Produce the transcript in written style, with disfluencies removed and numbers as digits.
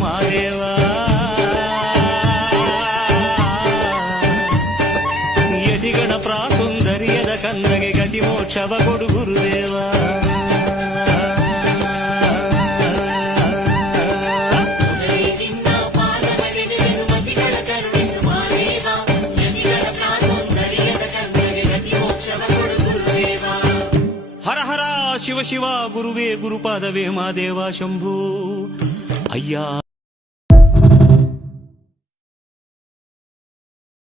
ಮಾದೇವ. ಯತಿಗಣ ಪ್ರಾಸುಂದರ್ಯದ ಕಂದಗೆ ಗತಿ ಮೋಕ್ಷವ ಕೊಡು ಗುರುದೇವ. ಹರ ಹರ ಶಿವ ಶಿವ ಗುರುವೇ ಗುರುಪಾದವೇ ಮಾದೇವ ಶಂಭು. ಅಯ್ಯ